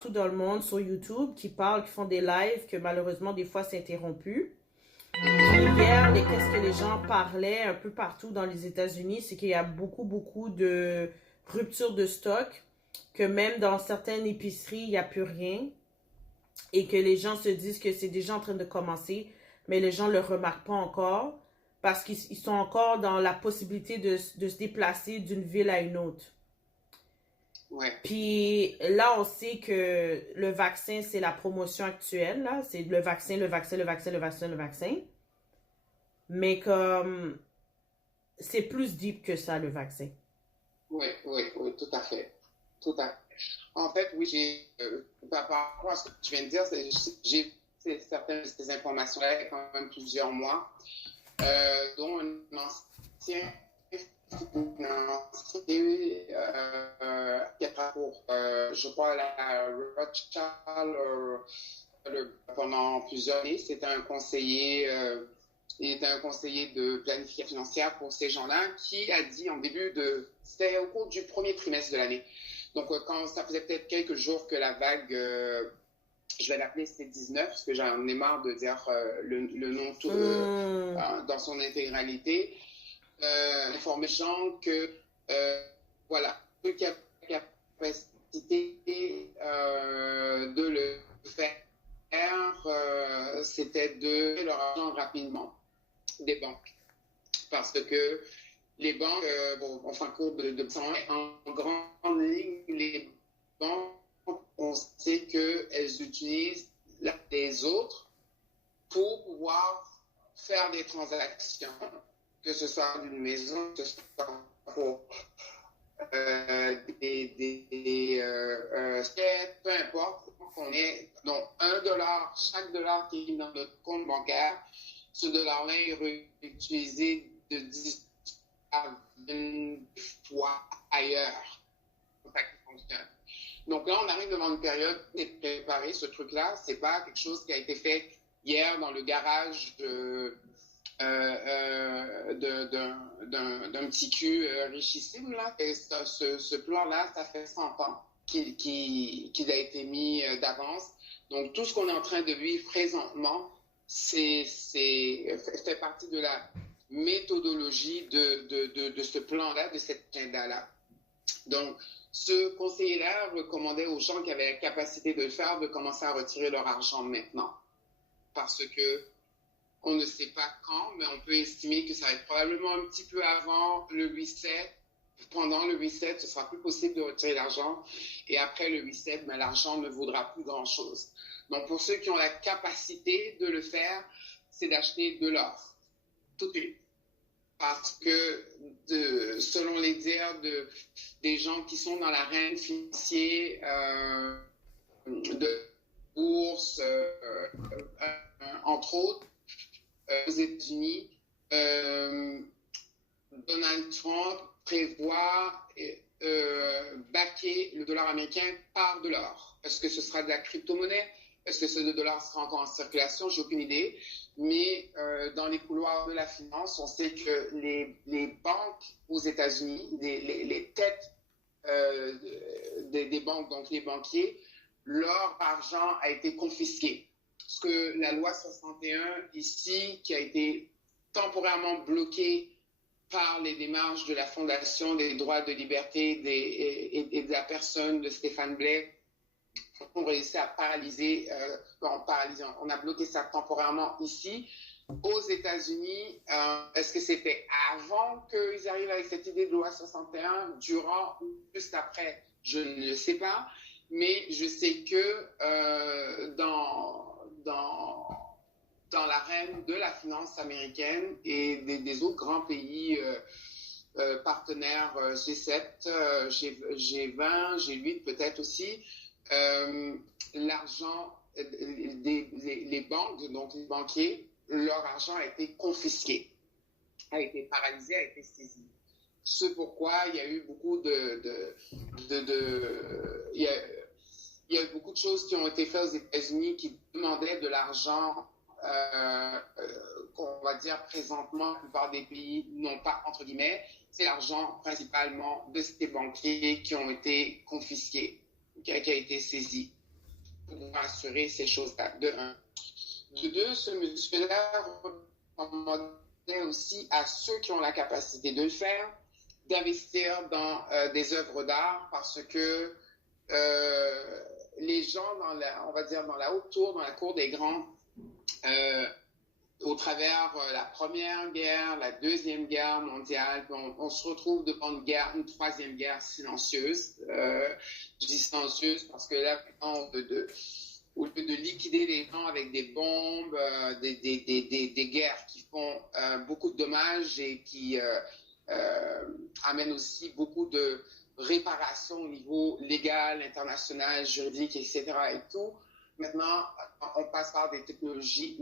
tout dans le monde sur YouTube qui parlent, qui font des lives, que malheureusement, des fois, c'est interrompu. Puis hier, qu'est-ce que les gens parlaient un peu partout dans les États-Unis, c'est qu'il y a beaucoup, beaucoup de ruptures de stock, que même dans certaines épiceries, il n'y a plus rien, et que les gens se disent que c'est déjà en train de commencer, mais les gens ne le remarquent pas encore, parce qu'ils sont encore dans la possibilité de se déplacer d'une ville à une autre. Ouais, Puis là, on sait que le vaccin, c'est la promotion actuelle, là. C'est le vaccin, le vaccin, le vaccin, le vaccin, le vaccin. Mais comme c'est plus deep que ça, le vaccin. ouais, ouais, ouais, tout à fait. Tout à fait. En fait, oui, par rapport à ce que tu viens de dire, j'ai certaines de ces informations-là il y a quand même plusieurs mois, dont un ancien financier qui a pour, je crois, la Rothschild pendant plusieurs années. Il était un conseiller de planification financière pour ces gens-là qui a dit en début de, c'était au cours du premier trimestre de l'année. Donc, quand ça faisait peut-être quelques jours que la vague, je vais l'appeler C19, parce que j'en ai marre de dire le nom tout, Hmm. dans son intégralité, informer les gens que, voilà, ceux qui ont la capacité de le faire, c'était de leur argent rapidement des banques. Parce que les banques, bon, en fin de compte, en grande ligne, les banques, on sait qu'elles utilisent les autres pour pouvoir faire des transactions, que ce soit d'une maison, que ce soit pour peu importe, qu'on ait donc $1, chaque dollar qui est dans notre compte bancaire, ce dollar-là est réutilisé de 10 à 20 fois ailleurs. C'est ça qui fonctionne. Donc là, on arrive devant une période qui est préparée, ce truc-là. C'est pas quelque chose qui a été fait hier dans le garage d'un petit cul richissime. Là. Et ce plan-là, ça fait 100 ans qu'il a été mis d'avance. Donc tout ce qu'on est en train de vivre présentement, fait partie de la méthodologie de ce plan-là, de cet agenda-là. Donc, ce conseiller-là recommandait aux gens qui avaient la capacité de le faire de commencer à retirer leur argent maintenant. Parce que on ne sait pas quand, mais on peut estimer que ça va être probablement un petit peu avant le reset. Pendant le reset, ce sera plus possible de retirer l'argent. Et après le reset, ben, l'argent ne vaudra plus grand-chose. Donc, pour ceux qui ont la capacité de le faire, c'est d'acheter de l'or. Tout de suite. Parce que, selon les dires des gens qui sont dans l'arène financière, de bourse, entre autres, aux États-Unis, Donald Trump prévoit baquer le dollar américain par de l'or. Est-ce que ce sera de la crypto-monnaie? Est-ce que ce dollar sera encore en circulation? J'ai aucune idée. Mais dans les couloirs de la finance, on sait que les banques aux États-Unis, les têtes des banques, donc les banquiers, leur argent a été confisqué. Parce que la loi 61 ici, qui a été temporairement bloquée par les démarches de la Fondation des droits de liberté et de la personne de Stéphane Blais, on réussi à paralyser, on a bloqué ça temporairement ici. Aux États-Unis, est-ce que c'était avant qu'ils arrivent avec cette idée de loi 61, durant ou juste après? Je ne le sais pas, mais je sais que dans l'arène de la finance américaine et des autres grands pays partenaires G7, G20, G8 peut-être aussi, l'argent les banques, donc les banquiers, leur argent a été confisqué, a été paralysé, a été saisi. Ce pourquoi il y a eu beaucoup il y a eu beaucoup de choses qui ont été faites aux États-Unis qui demandaient de l'argent qu'on va dire présentement, la plupart des pays n'ont pas, entre guillemets, c'est l'argent principalement de ces banquiers qui ont été confisqués, qui a été saisi. pour assurer ces choses-là, de un. De deux, ce monsieur-là recommandait aussi à ceux qui ont la capacité de le faire, d'investir dans des œuvres d'art parce que les gens on va dire dans la haute tour, dans la cour des grands, au travers la Première Guerre, la Deuxième Guerre mondiale, on se retrouve devant une troisième guerre silencieuse. Je dis silencieuse parce que là, au lieu de liquider les gens avec des bombes, des guerres qui font beaucoup de dommages et qui amènent aussi beaucoup de réparations au niveau légal, international, juridique, etc. et tout. Maintenant, on passe par des technologies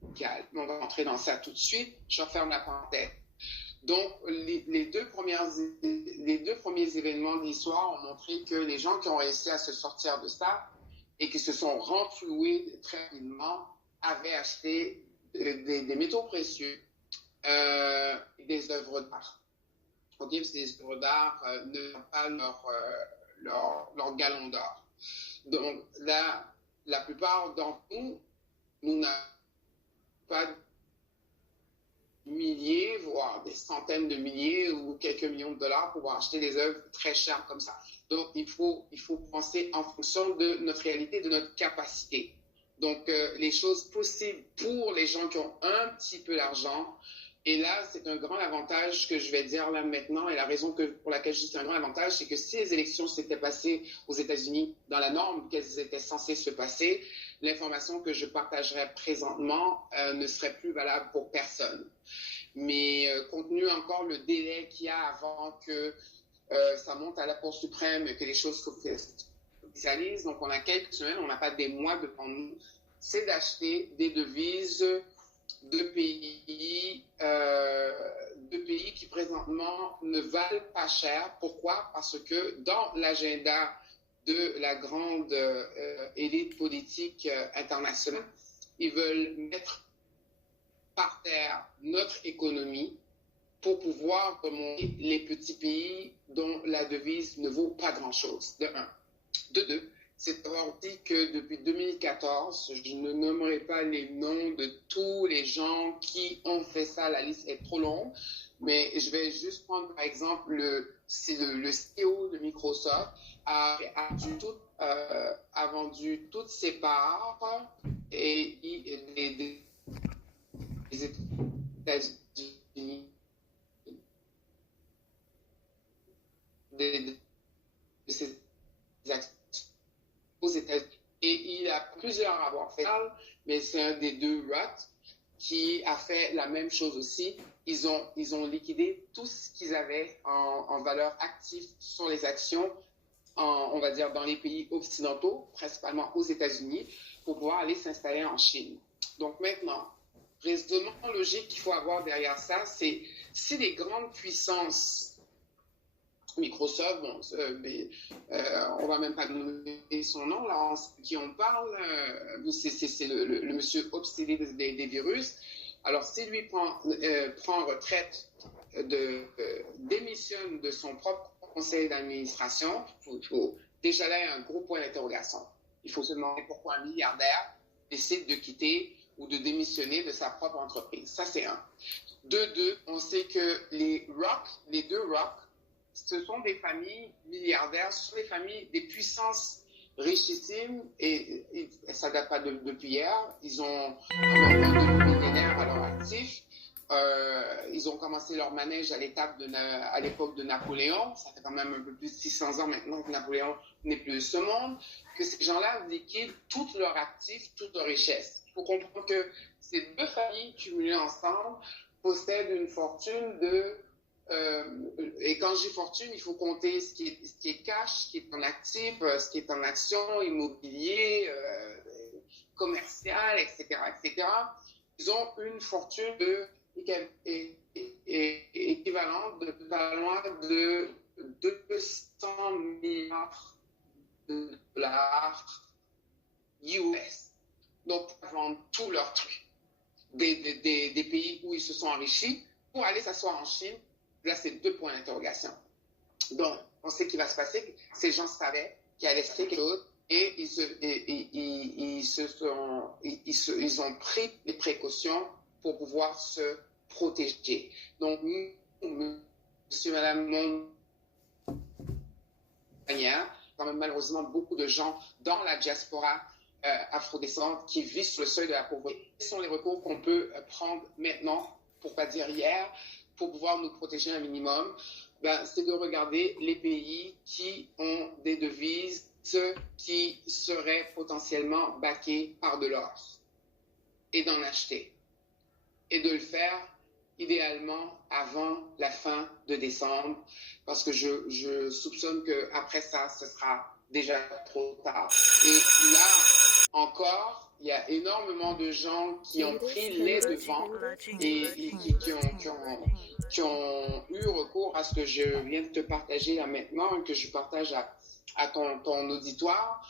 médicales. On va entrer dans ça tout de suite. Je referme la parenthèse. Donc, les deux premiers événements de l'histoire ont montré que les gens qui ont réussi à se sortir de ça et qui se sont renfloués très rapidement avaient acheté des métaux précieux, des œuvres d'art. Ok, parce que les œuvres d'art n'ont pas leur galon d'or. Donc, là, la plupart d'entre nous n'avons pas milliers, voire des centaines de milliers ou quelques millions de dollars pour pouvoir acheter des œuvres très chères comme ça. Donc, il faut penser en fonction de notre réalité, de notre capacité. Donc, les choses possibles pour les gens qui ont un petit peu d'argent. Et là, c'est un grand avantage que je vais dire là maintenant. Et la raison pour laquelle je dis que c'est un grand avantage, c'est que si les élections s'étaient passées aux États-Unis dans la norme qu'elles étaient censées se passer, l'information que je partagerais présentement ne serait plus valable pour personne. Mais compte tenu encore le délai qu'il y a avant que ça monte à la Cour suprême, que les choses s'officialisent, donc on a quelques semaines, on n'a pas des mois devant nous, c'est d'acheter des devises de pays qui présentement ne valent pas cher. Pourquoi? Parce que dans l'agenda de la grande élite politique internationale, ils veulent mettre par terre notre économie pour pouvoir remonter les petits pays dont la devise ne vaut pas grand-chose, de un. De deux, c'est d'avoir dit que depuis 2014, je ne nommerai pas les noms de tous les gens qui ont fait ça, la liste est trop longue, mais je vais juste prendre par exemple le CEO de Microsoft a vendu toutes ses parts et des États-Unis de ses actions aux États-Unis. Et il a plusieurs avoirs fait, mais c'est un des deux Roth qui a fait la même chose aussi. Ils ont liquidé tout ce qu'ils avaient en valeur active sur les actions, on va dire dans les pays occidentaux, principalement aux États-Unis, pour pouvoir aller s'installer en Chine. Donc maintenant, raisonnement logique qu'il faut avoir derrière ça, c'est si les grandes puissances Microsoft, bon, on va même pas nommer son nom, là, en qui on parle, c'est le monsieur obsédé des virus. Alors, si lui prend retraite, démissionne de son propre conseil d'administration, déjà là, il y a un gros point d'interrogation. Il faut se demander pourquoi un milliardaire décide de quitter ou de démissionner de sa propre entreprise. Ça, c'est un. De deux, on sait que les deux Rock, ce sont des familles milliardaires, ce sont des familles, des puissances richissimes et ça ne date pas depuis hier. Ils ont un millénaire à leur actif. Ils ont commencé leur manège à l'époque de Napoléon. Ça fait quand même un peu plus de 600 ans maintenant que Napoléon n'est plus de ce monde. Que ces gens-là liquident tous leurs actifs, toute leur richesse. Il faut comprendre que ces deux familles cumulées ensemble possèdent une fortune et quand je dis fortune, il faut compter ce qui est cash, ce qui est en actif, ce qui est en action, immobilier, commercial, etc., etc. Ils ont une fortune équivalente de pas loin de 200 milliards de dollars US. Donc, pour vendre tous leurs trucs des pays où ils se sont enrichis pour aller s'asseoir en Chine. Là, c'est deux points d'interrogation. Donc, on sait qu'il va se passer. Ces gens savaient qu'il allait se faire quelque chose et ils ont pris des précautions pour pouvoir se protéger. Donc, monsieur, madame, quand même malheureusement beaucoup de gens dans la diaspora afrodescendante qui vivent sur le seuil de la pauvreté. Quels sont les recours qu'on peut prendre maintenant, pour pas dire hier, pour pouvoir nous protéger un minimum? C'est de regarder les pays qui ont des devises qui seraient potentiellement backées par de l'or et d'en acheter. Et de le faire idéalement avant la fin de décembre, parce que je soupçonne qu'après ça, ce sera déjà trop tard. Et là encore, il y a énormément de gens qui ont pris les devants et qui ont eu recours à ce que je viens de te partager là maintenant et que je partage à ton auditoire.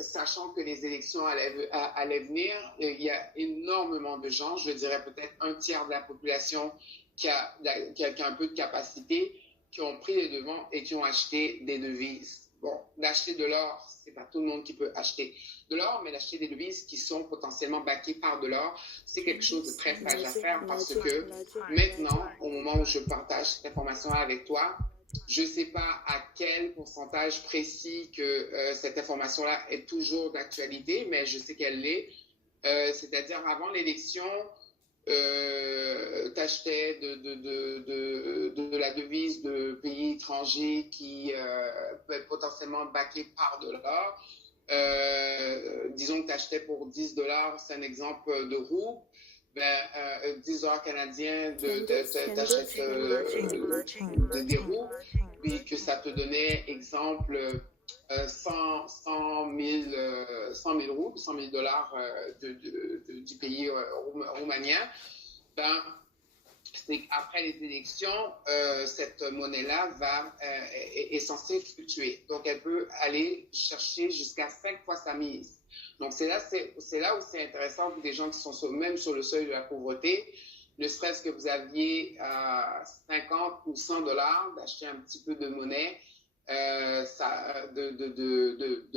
Sachant que les élections allaient venir, il y a énormément de gens, je dirais peut-être un tiers de la population qui a un peu de capacité, qui ont pris les devants et qui ont acheté des devises. Bon, d'acheter de l'or, c'est pas tout le monde qui peut acheter de l'or, mais d'acheter des devises qui sont potentiellement backées par de l'or, c'est quelque chose de très sage à faire parce que maintenant, au moment où je partage cette information avec toi, je ne sais pas à quel pourcentage précis que cette information-là est toujours d'actualité, mais je sais qu'elle l'est. C'est-à-dire, avant l'élection, tu achetais de la devise de pays étrangers qui peut être potentiellement backée par de l'or. Disons que tu achetais pour $10, c'est un exemple de roue. $10 canadiens, t'achètes des roues, puis que ça te donnait, exemple, 100 000 roues, 100 000 dollars du pays roumanien. Après les élections, cette monnaie-là est censée fluctuer. Donc, elle peut aller chercher jusqu'à 5 fois sa mise. Donc, c'est là où c'est intéressant pour des gens qui sont même sur le seuil de la pauvreté, ne serait-ce que vous aviez 50 ou 100 dollars d'acheter un petit peu de monnaie, de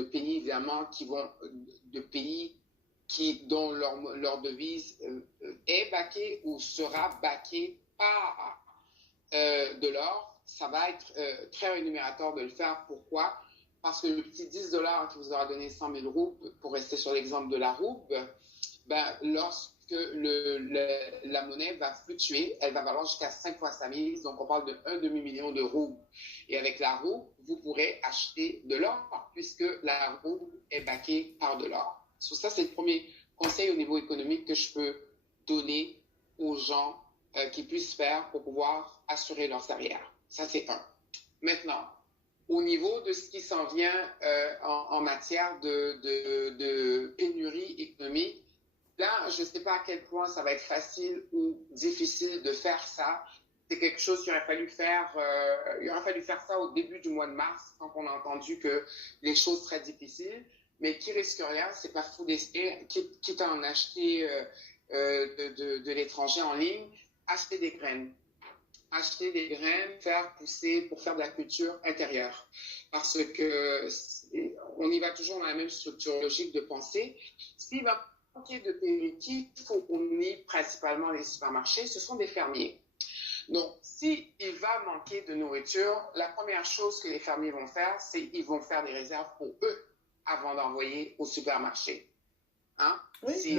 pays évidemment dont leur devise est backée ou sera backée par de l'or. Ça va être très rémunérateur de le faire. Pourquoi? Parce que le petit 10 dollars qui vous aura donné 100 000 roubles, pour rester sur l'exemple de la roue, lorsque la monnaie va fluctuer, elle va valoir jusqu'à 5 fois sa mise. Donc, on parle de 1 demi-million de roubles. Et avec la roue, vous pourrez acheter de l'or puisque la roue est backée par de l'or. Ça, c'est le premier conseil au niveau économique que je peux donner aux gens qui puissent faire pour pouvoir assurer leur carrière. Ça, c'est un. Maintenant, au niveau de ce qui s'en vient en matière de pénurie économique, là, je ne sais pas à quel point ça va être facile ou difficile de faire ça. C'est quelque chose qu'il aurait fallu faire. Il aurait fallu faire ça au début du mois de mars, quand on a entendu que les choses seraient difficiles. Mais qui risque rien, c'est pas fou d'essayer, quitte à en acheter de l'étranger en ligne, acheter des graines. Acheter des graines, faire pousser pour faire de la culture intérieure. Parce que on y va toujours dans la même structure logique de pensée. S'il va manquer de pays, qui fournit principalement les supermarchés, ce sont des fermiers. Donc, s'il va manquer de nourriture, la première chose que les fermiers vont faire, c'est qu'ils vont faire des réserves pour eux avant d'envoyer au supermarché. Hein? Oui, si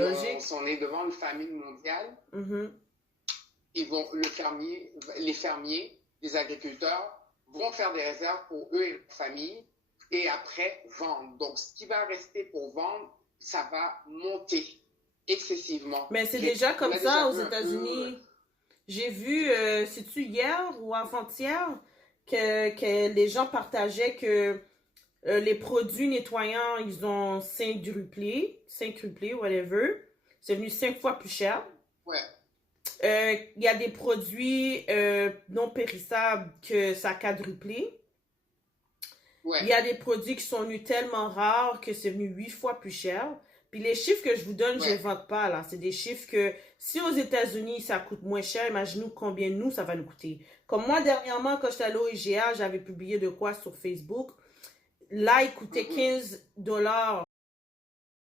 on est devant une famine mondiale, les fermiers, les agriculteurs vont faire des réserves pour eux et leur famille et après vendre. Donc, ce qui va rester pour vendre, ça va monter excessivement. Mais c'est déjà comme ça aux États-Unis. J'ai vu, c'est-tu hier ou avant-hier, que les gens partageaient que les produits nettoyants, ils ont 5 whatever. C'est venu 5 fois plus cher. Ouais. Il y a des produits non périssables que ça a quadruplé. Ouais. Il y a des produits qui sont venus tellement rares que c'est venu 8 fois plus cher. Puis les chiffres que je vous donne, je ne les invente pas, là. C'est des chiffres que si aux États-Unis, ça coûte moins cher, imaginez-nous combien nous, ça va nous coûter. Comme moi, dernièrement, quand j'étais allée au IGA, j'avais publié de quoi sur Facebook. Là, il coûtait 15 $.